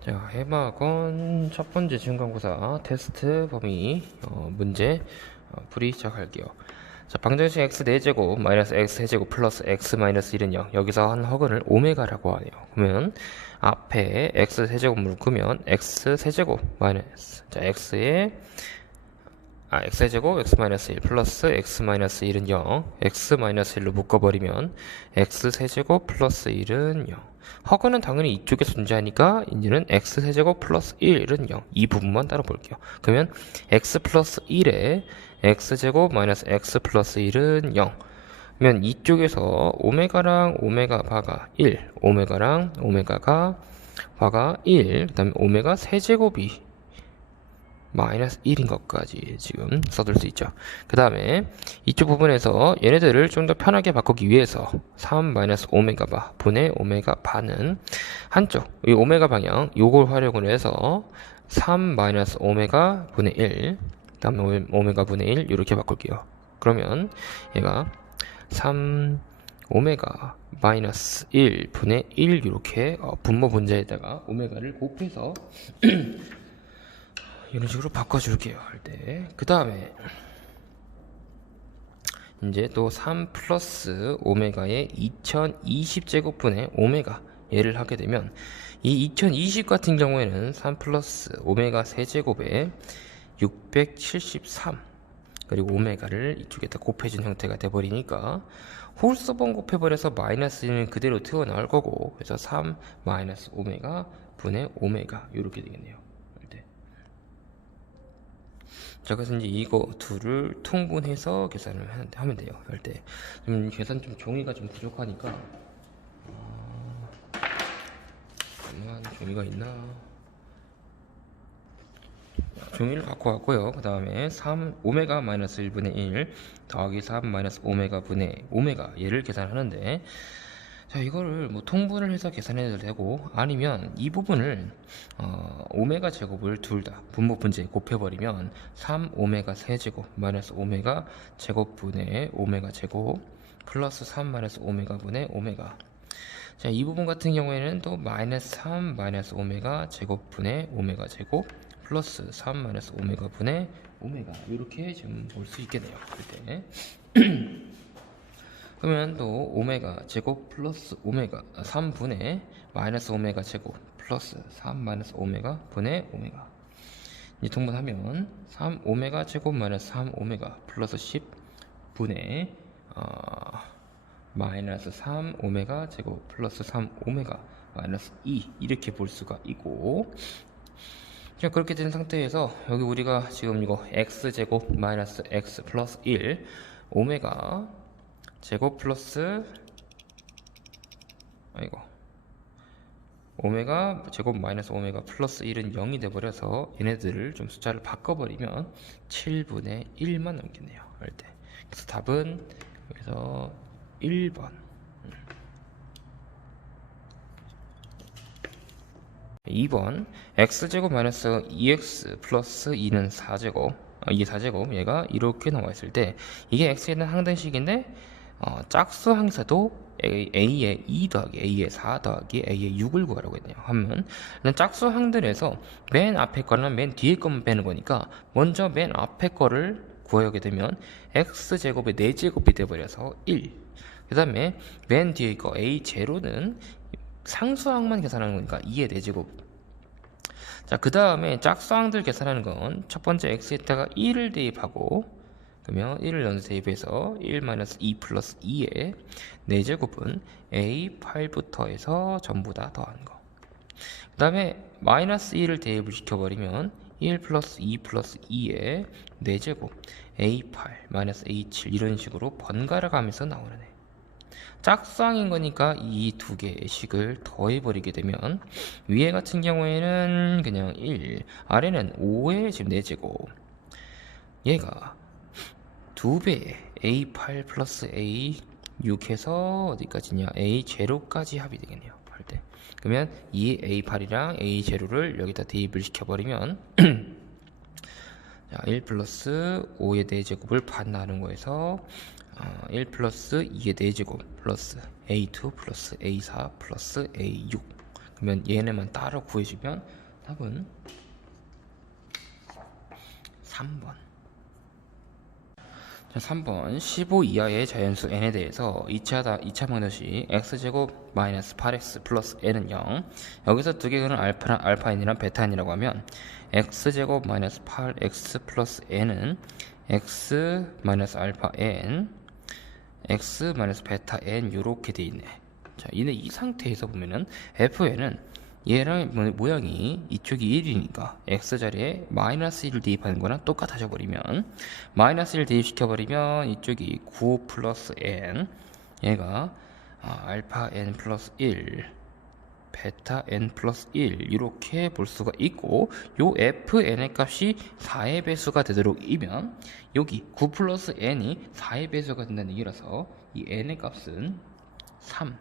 자, 해마건 첫 번째 중간고사 테스트 범위 어, 문제 어, 풀이 시작할게요. 자, 방정식 x 4제곱 마이너스 x 세제곱 플러스 x 마이너스 1은 0. 여기서 한 허근을 오메가라고 하네요. 그러면 앞에 x 세제곱을 끄면 x 세제곱 마이너스 자, x에 아, x 세제곱 x 마이너스 1 플러스 x 마이너스 1은 0. x 마이너스 1로 묶어버리면 x 세제곱 플러스 1은 0. 허근은 당연히 이쪽에 존재하니까 이제는 x 세제곱 플러스 1은 0. 이 부분만 따로 볼게요. 그러면 x 플러스 1에 x 제곱 마이너스 x 플러스 1은 0. 그러면 이쪽에서 오메가랑 오메가 바가 1, 오메가랑 오메가가 바가 1, 그 다음에 오메가 세제곱이 마이너스 1인 것까지 지금 써둘 수 있죠. 그 다음에 이쪽 부분에서 얘네들을 좀 더 편하게 바꾸기 위해서 3 마이너스 오메가 바 분의 오메가 바는 한쪽 이 오메가 방향 요걸 활용을 해서 3 마이너스 오메가 분의 1 그다음에 오메가 분의 1 이렇게 바꿀게요. 그러면 얘가 3 오메가 마이너스 1 분의 1 이렇게 어, 분모 분자에다가 오메가를 곱해서 이런 식으로 바꿔줄게요 할 때. 그 다음에 이제 또 3 플러스 오메가의 2020제곱분의 오메가 얘를 하게 되면 이 2020 같은 경우에는 3 플러스 오메가 세제곱에 673 그리고 오메가를 이쪽에다 곱해준 형태가 돼버리니까 홀수번 곱해버려서 마이너스는 그대로 튀어나올 거고 그래서 3 마이너스 오메가 분의 오메가 이렇게 되겠네요 네. 자 그래서 이제 이거 둘을 통분해서 계산을 하면 돼요. 할 때. 좀 계산 좀 종이가 좀 부족하니까. 어... 잠깐만 종이가 있나? 종이를 갖고 왔고요. 그 다음에 3 오메가 마이너스 1분의 1 더하기 3 마이너스 오메가 분의 오메가 얘를 계산하는데 자 이거를 뭐 통분을 해서 계산해도 되고 아니면 이 부분을 어, 오메가 제곱을 둘 다 분모 분자에 곱해버리면 3 오메가 세제곱 마이너스 오메가 제곱분의 오메가 제곱 플러스 3 마이너스 오메가 분의 오메가 자, 이 부분 같은 경우에는 또 마이너스 3 마이너스 오메가 제곱분의 오메가 제곱 플러스 3 마이너스 오메가 분의 오메가 이렇게 지금 볼 수 있겠네요. 그때 그러면 또 오메가 제곱 플러스 오메가 3분의 마이너스 오메가 제곱 플러스 3 마이너스 오메가 분의 오메가. 이 통분하면 3 오메가 제곱 마이너스 3 오메가 플러스 10 분의 어, 마이너스 3 오메가 제곱 플러스 3 오메가 마이너스 2 이렇게 볼 수가 있고. 자 그렇게 된 상태에서 여기 우리가 지금 이거 x 제곱 마이너스 x 플러스 1 오메가 제곱 플러스 아이고. 오메가 제곱 마이너스 오메가 플러스 1은 0이 돼버려서 얘네들을 좀 숫자를 바꿔버리면 7분의 1만 남겠네요 할 때. 그래서 답은 여기서 1번. 2번. x제곱 마이너스 2x 플러스 2는 4제곱. 아, 이게 4제곱. 얘가 이렇게 나와 있을 때 이게 x에 있는 항등식인데 어, 짝수 항사도 A, A의 2 더하기 A의 4 더하기 A의 6을 구하라고 했네요 하면 짝수 항들에서 맨 앞에 거는 맨 뒤에 것만 빼는 거니까 먼저 맨 앞에 거를 구하게 되면 x제곱의 4제곱이 돼버려서 1. 그 다음에 맨 뒤에 거 a0는 상수항만 계산하는 거니까 2의 4제곱. 자, 그 다음에 짝수항들 계산하는 건 첫 번째 x에다가 1을 대입하고 그러면 1을 연수 대입해서 1-2 플러스 2의 4제곱은 a8부터 해서 전부 다 더하는 거. 그 다음에 마이너스 1을 대입을 시켜버리면 1 플러스 2 플러스 2의 4제곱 A8 마이너스 A7 이런 식으로 번갈아 가면서 나오는 애 짝수항인 거니까 이 두 개의 식을 더해버리게 되면 위에 같은 경우에는 그냥 1 아래는 5의 지금 4제곱 얘가 두 배의 A8 플러스 A6 해서 어디까지냐? A0까지 합이 되겠네요 때 그러면 이 A8이랑 A0를 여기다 대입을 시켜버리면 자, 1 플러스 5의 4제곱을 반 나눈 거에서 어, 1 플러스 2의 4제곱 플러스 A2 플러스 A4 플러스 A6 그러면 얘네만 따로 구해주면 답은 3번. 자, 3번. 15 이하의 자연수 n에 대해서 2차, 2차 방정식 x제곱 마이너스 8x 플러스 n은 0 여기서 두 개는 알파, 알파 n이랑 베타 n이라고 하면 x제곱 마이너스 8x 플러스 n은 x 마이너스 알파 n x 마이너스 베타 n 요렇게 돼 있네. 자, 이는 이 상태에서 보면은 fn은 얘랑 모- 모양이 이쪽이 1이니까 x 자리에 마이너스 1을 대입하는 거랑 똑같아져 버리면 마이너스 1 대입시켜 버리면 이쪽이 9 플러스 n 얘가 아, 알파 n 플러스 1 베타 n 플러스 1 이렇게 볼 수가 있고 요 fn의 값이 4의 배수가 되도록 이면 여기 9 플러스 n이 4의 배수가 된다는 얘기라서 이 n의 값은 3,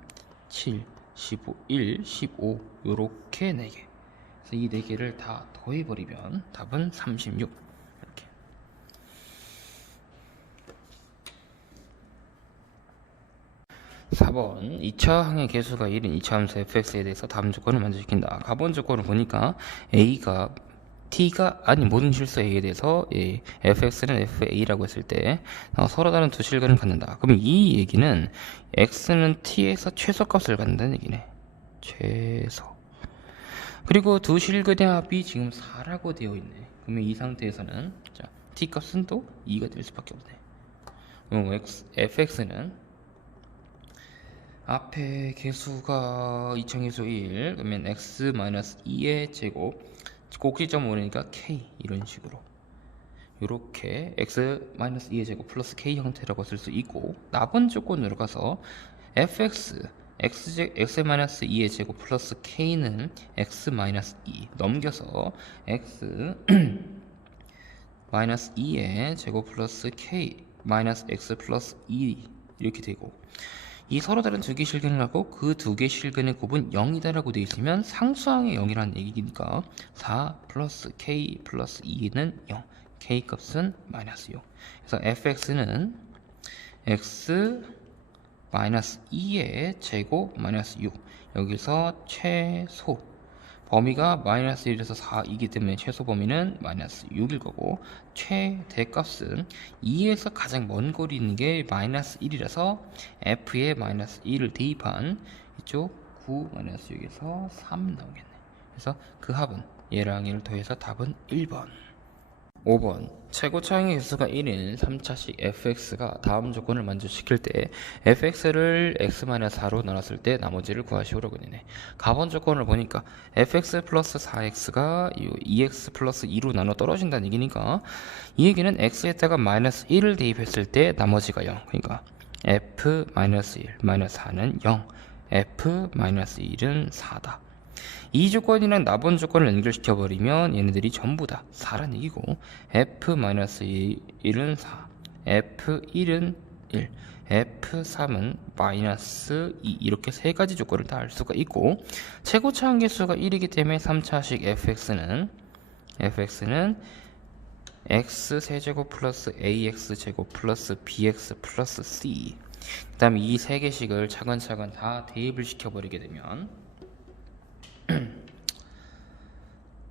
7, 15, 1, 15 요렇게 4개. 그래서 이 4개를 다 더해버리면 답은 36 이렇게. 4번. 2차 항의 개수가 1인 2차 함수 fx에 대해서 다음 조건을 만족시킨다. 가본 조건을 보니까 a가 t가 아니 모든 실수 a에 대해서 예, fx는 fa라고 했을 때 어, 서로 다른 두 실근을 갖는다. 그럼 이 얘기는 x는 t에서 최소값을 갖는다는 얘기네. 최소. 그리고 두 실근의 합이 지금 4라고 되어 있네. 그러면 이 상태에서는 자, t 값은 또 2가 될 수밖에 없네. 그럼 x, fx는 앞에 개수가 2000개수 1 그러면 x 2의 제곱 꼭지점 오르니까 k 이런 식으로. 이렇게 x 2의 제곱 플러스 k 형태라고 쓸 수 있고 나번 조건으로 가서 fx x 제, x 2의 제곱 플러스 k는 x 2 넘겨서 x 마이너스 2의 제곱 플러스 k 마이너스 x 플러스 2 이렇게 되고 이 서로 다른 두개 실근을 하고 그 두개 실근의 곱은 0이다라고 되어 있으면 상수항의 0이라는 얘기니까 4 플러스 k 플러스 2는 0 k 값은 마이너스 6 그래서 fx는 x 마이너스 2의 제곱 마이너스 6 여기서 최소 범위가 마이너스 1에서 4이기 때문에 최소 범위는 마이너스 6일 거고 최대값은 2에서 가장 먼 거리 있는 게 마이너스 1이라서 f에 마이너스 1을 대입한 이쪽 9 마이너스 6에서 3 나오겠네. 그래서 그 합은 얘랑 얘를 더해서 답은 1번 5번. 최고 차항의 개수가 1인 3차식 fx가 다음 조건을 만족시킬 때 fx를 x-4로 나눴을 때 나머지를 구하시오라고 되네. 가번 조건을 보니까 fx 플러스 4x가 2x 플러스 2로 나눠 떨어진다는 얘기니까 이 얘기는 x에다가 마이너스 1을 대입했을 때 나머지가 0 그러니까 f 마이너스 1 마이너스 4는 0 f 마이너스 1은 4다 이 조건이랑 나번 조건을 연결시켜 버리면 얘네들이 전부 다 4란 얘기고 f-1은 4 f1은 1 f3은 마이너스 2 이렇게 세 가지 조건을 다 알 수가 있고 최고차항 개수가 1이기 때문에 3차식 fx는 fx는 x 세제곱 플러스 ax 제곱 플러스 bx 플러스 c. 그 다음에 이세 개씩을 차근차근 다 대입을 시켜버리게 되면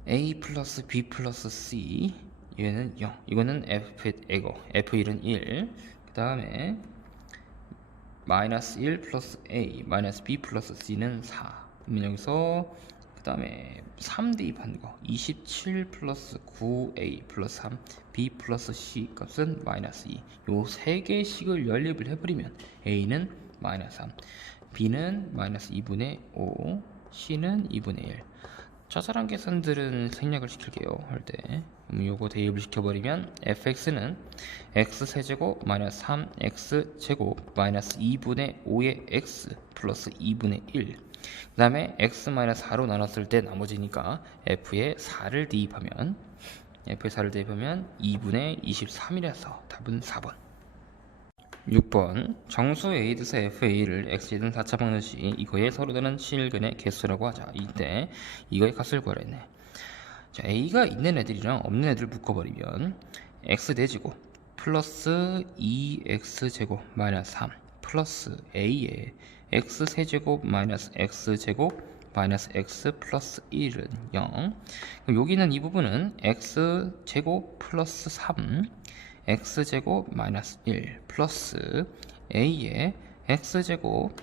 a 플러스 b 플러스 c 얘는 0 이거는 f 이거 f1은 1 그 다음에 마이너스 1 플러스 a 마이너스 b 플러스 c는 4 그러면 여기서 그 다음에 3 대입한 거 27 플러스 9a 플러스 3 b 플러스 c 값은 마이너스 2 요 세 개씩을 연립을 해버리면 a는 마이너스 3 b는 마이너스 2분의 5 c는 2분의 1 자잘한 계산들은 생략을 시킬게요. 할 때. 요거 대입을 시켜버리면 fx는 x 세제곱 마이너스 3x 제곱 마이너스 2분의 5의 x 플러스 2분의 1 그 다음에 x 마이너스 4로 나눴을 때 나머지니까 f에 4를 대입하면 f에 4를 대입하면 2분의 23이라서 답은 4번 6번 정수 대서 fa를 x든 4차 방정식 이거의 서로 다른 실근의 개수라고 하자. 이때 이거의 값을 구하랬네. 자 a가 있는 애들이랑 없는 애들을 묶어버리면 x 대제곱 플러스 2x 제곱 마이너스 3 플러스 a에 x 세제곱 마이너스 x 제곱 마이너스 x 플러스 1은 0 그럼 여기는 이 부분은 x 제곱 플러스 3 x 제곱 마이너스 1 플러스 a의 x 제곱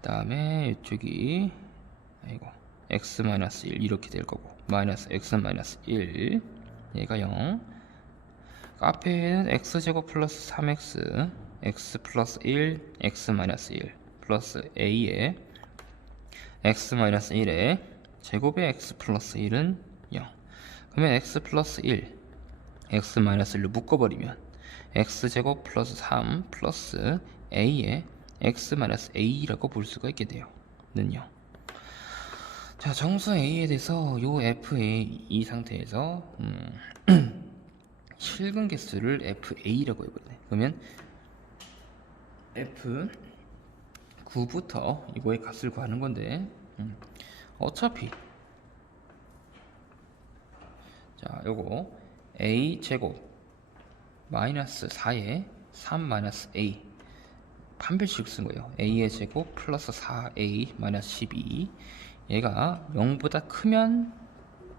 다음에 이쪽이 아이고 x 마이너스 1 이렇게 될 거고 마이너스 x 마이너스 1 얘가 0 앞에는 x 제곱 플러스 3x x 플러스 1 x 마이너스 1 플러스 a의 x 마이너스 1의 제곱의 x 플러스 1은 0 그러면 x 플러스 1 x 마이너스 1로 묶어버리면 x 제곱 플러스 3 플러스 a의 x 마이너스 a라고 볼 수가 있게 돼요. 는요. 자 정수 a에 대해서 요 f의 이 상태에서 음, 실근 개수를 fa라고 해버리네. 그러면 f 9부터 이거의 값을 구하는 건데 음, 어차피 자 요거 a 제곱 마이너스 4에 3 마이너스 a. 판별식 쓴 거예요. A의 제곱 플러스 4a 마이너스 12 얘가 0보다 크면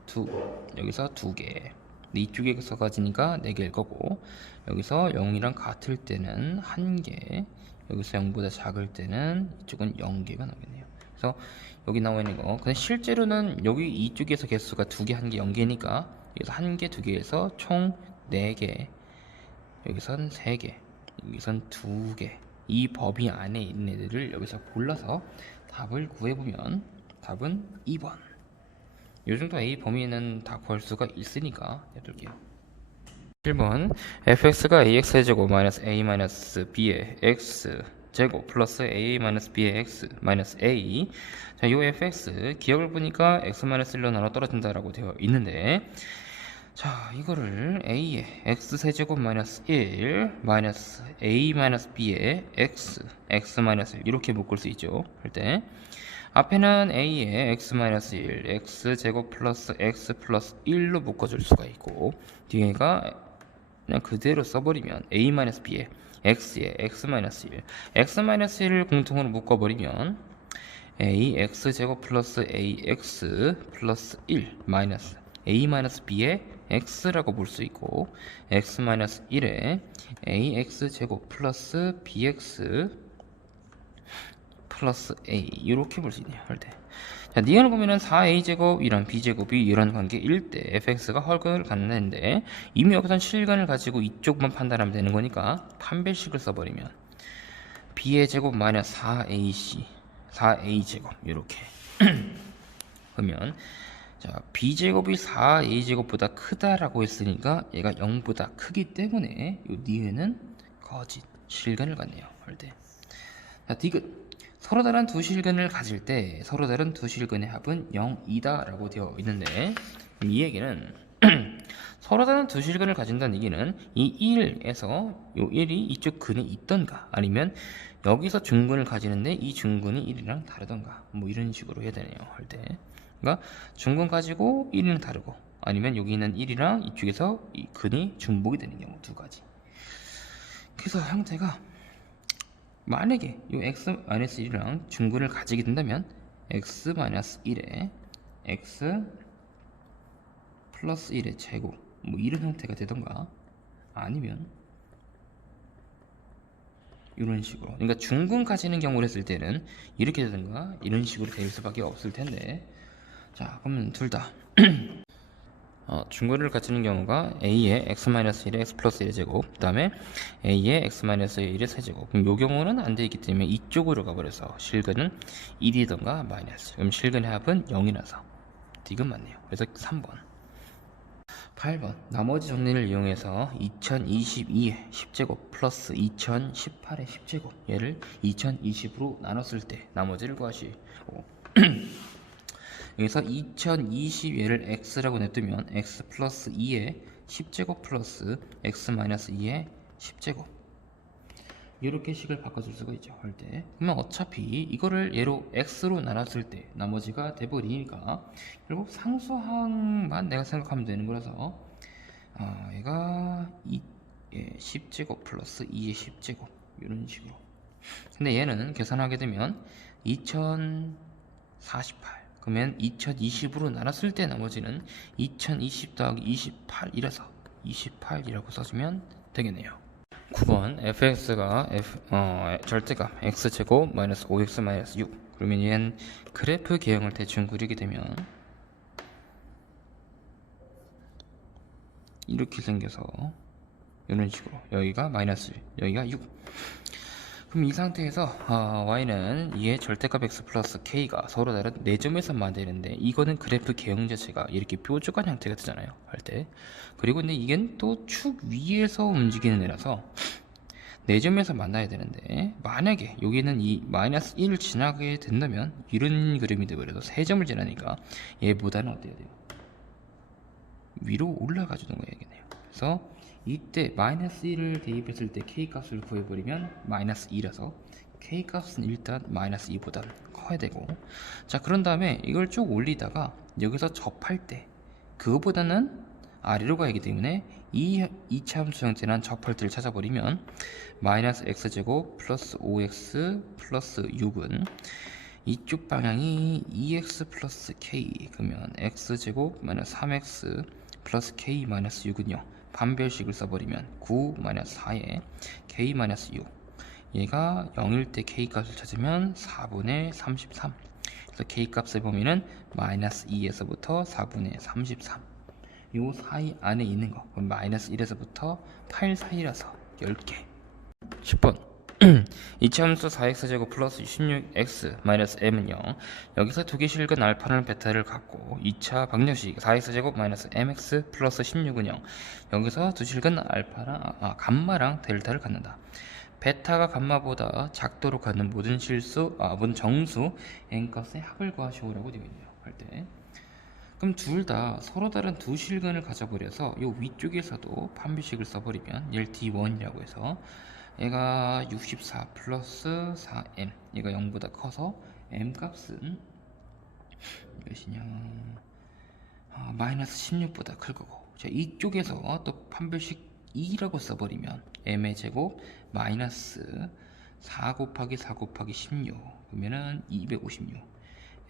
2 여기서 2개. 이쪽에서 가지니까 4개일 거고 여기서 0이랑 같을 때는 1개 여기서 0보다 작을 때는 이쪽은 0개가 나오겠네요. 그래서 여기 나와 있는 거. 근데 실제로는 여기 이쪽에서 개수가 2개, 1개, 0개니까 여기서 1개, 2개에서 총 4개. 여기선 3개. 여기선 2개. 이 범위 안에 있는 애들을 여기서 골라서 답을 구해보면 답은 2번. 요 정도 A 범위에는 다 구할 수가 있으니까 해둘게요. 1번. fx가 ax의 제곱 마이너스 a 마이너스 b의 x 제곱 플러스 a 마이너스 b의 x 마이너스 a. 자, 요 fx 기억을 보니까 x 마이너스 1로 나눠 떨어진다라고 되어 있는데 자, 이거를 a의 x 세제곱 마이너스 1 마이너스 a 마이너스 b의 x x 마이너스 1 이렇게 묶을 수 있죠. 할때 앞에는 a의 x 마이너스 1 x 제곱 플러스 x 플러스 1로 묶어줄 수가 있고 뒤에가 그냥 그대로 써버리면 a 마이너스 b의 x의 x 마이너스 1 x 마이너스 1을 공통으로 묶어버리면 a x 제곱 플러스 ax 플러스 1 마이너스 a 마이너스 b의 x라고 볼 수 있고 x 마이너스 1에 ax 제곱 플러스 bx 플러스 a 이렇게 볼 수 있네요 할 때. 자, 니은을 보면은 4a 제곱이랑 b 제곱이 이런 관계일 때 fx가 헐근을 갖는데 이미 여기선 실근을 가지고 이쪽만 판단하면 되는 거니까 판별식을 써버리면 b의 제곱 마이너스 4ac 4a 제곱 이렇게 그러면 자, b제곱이 4a제곱보다 크다라고 했으니까 얘가 0보다 크기 때문에 요 니은은 거짓 실근을 갖네요 할 때. 자, 디귿 서로 다른 두 실근을 가질 때 서로 다른 두 실근의 합은 0이다 라고 되어 있는데 이 얘기는 서로 다른 두 실근을 가진다는 얘기는 이 1에서 요 1이 이쪽 근에 있던가 아니면 여기서 중근을 가지는데 이 중근이 1이랑 다르던가 뭐 이런 식으로 해야 되네요 할 때. 그러니까 중근 가지고 1이랑 다르고 아니면 여기 있는 1이랑 이쪽에서 이 근이 중복이 되는 경우 두 가지. 그래서 형태가 만약에 이 x-1이랑 중근을 가지게 된다면 x-1에 x 플러스 1의 제곱 뭐 이런 형태가 되던가 아니면 이런 식으로 그러니까 중근 가지는 경우를 했을 때는 이렇게 되던가 이런 식으로 될 수밖에 없을 텐데 자 그러면 둘다. 어, 중거리를 갖추는 경우가 a의 x-1의 x 플러스 1의 제곱 그 다음에 a의 x-1의 세제곱. 그럼 이 경우는 안 되기 때문에 이쪽으로 가버려서 실근은 1이던가 마이너스. 그럼 실근의 합은 0이라서 이건 맞네요. 그래서 3번. 8번. 나머지 정리를 이용해서 2022의 10제곱 플러스 2018의 10제곱 얘를 2020으로 나눴을 때 나머지를 구하시고 여기서 2020얘를 x라고 냅두면 x 플러스 2의 10제곱 플러스 x 마이너스 2의 10제곱. 이렇게 식을 바꿔줄 수가 있죠 할 때. 그러면 어차피 이거를 얘로 x로 나눴을 때 나머지가 돼버리니까 결국 상수항만 내가 생각하면 되는 거라서 아 얘가 2, 예, 10제곱 플러스 2의 10제곱. 이런 식으로. 근데 얘는 계산하게 되면 2000 48 그러면 2020으로 나눴을 때 나머지는 2020 더하기 28이라서 28이라고 써주면 되겠네요. 9번 fx가 f, 어, 절대값 x제곱 마이너스 5x 마이너스 6 그러면 얘는 그래프 개형을 대충 그리게 되면 이렇게 생겨서 이런 식으로 여기가 마이너스 여기가 6 그럼 이 상태에서 어, y는 이의 절대값 x 플러스 k가 서로 다른 4점에서 만드는데 이거는 그래프 개형 자체가 이렇게 뾰족한 형태가 되잖아요 할 때 그리고 근데 이게 또 축 위에서 움직이는 애라서 4점에서 만나야 되는데 만약에 여기는 이 마이너스 1을 지나게 된다면 이런 그림이 되버려서 3점을 지나니까 얘보다는 어때야 돼요? 위로 올라가 주는 거예요 그래서 이때 마이너스 1을 대입했을 때 k 값을 구해버리면 마이너스 2라서 k 값은 일단 마이너스 2보다 커야 되고. 자 그런 다음에 이걸 쭉 올리다가 여기서 접할 때 그거보다는 아래로 가기 때문에 이, 이 참수 형태는 접할 때를 찾아버리면 마이너스 x제곱 플러스 5x 플러스 6은 이쪽 방향이 2x 플러스 k 그러면 x제곱 마이너스 3x 플러스 k 마이너스 6은요 반별식을 써버리면 9 마이너스 4에 k 마이너스 6 얘가 0일 때 k 값을 찾으면 4분의 33 그래서 k 값의 범위는 마이너스 2에서부터 4분의 33 요 사이 안에 있는 거. 마이너스 1에서부터 8 사이라서 10개. 10번 이 차함수 4x제곱 플러스 16x 마이너스 m은요 여기서 두 개 실근 알파는 베타를 갖고 2차 방정식 4x제곱 마이너스 mx 플러스 16은요 여기서 두 실근 알파랑 아, 아, 감마랑 델타를 갖는다. 베타가 감마보다 작도록 갖는 모든 실수 아 모든 정수 n값의 합을 구하시오라고 되어 있네요. 할때. 그럼 둘 다 서로 다른 두 실근을 가져버려서 요 위쪽에서도 판별식을 써버리면 얘를 d1이라고 해서 얘가 64 플러스 4m 얘가 0보다 커서 m 값은 몇이냐? 아, 마이너스 16보다 클 거고. 자 이쪽에서 또 판별식 2라고 써버리면 m의 제곱 마이너스 4 곱하기 4 곱하기 16 그러면은 256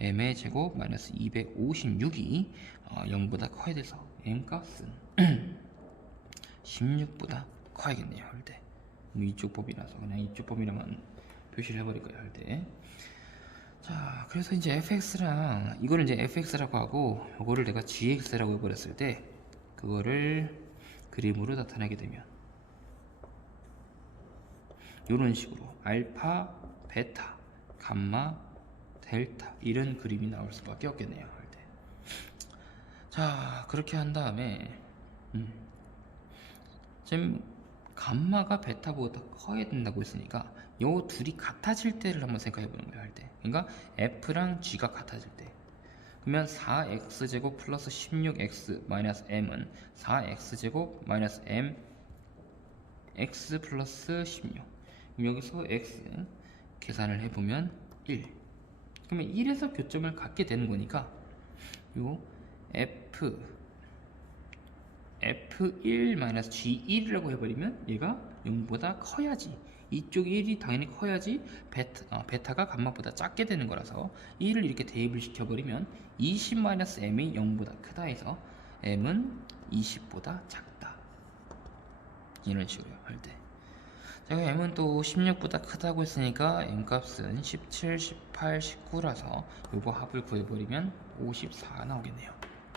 m의 제곱 마이너스 256이 어, 0보다 커야 돼서 m 값은 16보다 커야겠네요 할 때. 뭐 이쪽 법이라서 그냥 이쪽 법이라만 표시를 해버릴 거예요 할 때. 자, 그래서 이제 fx랑 이거를 이제 fx라고 하고 이거를 내가 gx라고 해버렸을 때 그거를 그림으로 나타내게 되면 이런 식으로 알파, 베타, 감마, 델타 이런 그림이 나올 수밖에 없겠네요 할 때. 자, 그렇게 한 다음에 음, 지금 감마가 베타보다 커야 된다고 했으니까 요 둘이 같아질 때를 한번 생각해 보는 거예요 할 때. 그러니까 f랑 g가 같아질 때. 그러면 4x제곱 플러스 16x 마이너스 m은 4x제곱 마이너스 m x 플러스 16 그럼 여기서 x 계산을 해보면 1 그러면 1에서 교점을 갖게 되는 거니까 요 f f1-g1이라고 해버리면 얘가 0보다 커야지. 이쪽 1이 당연히 커야지 베타, 어, 베타가 감마보다 작게 되는 거라서 1을 이렇게 대입을 시켜버리면 20-m이 0보다 크다 해서 m은 20보다 작다. 이런 식으로 할 때. 제가 m은 또 16보다 크다고 했으니까 m값은 17, 18, 19라서 요거 합을 구해버리면 54 나오겠네요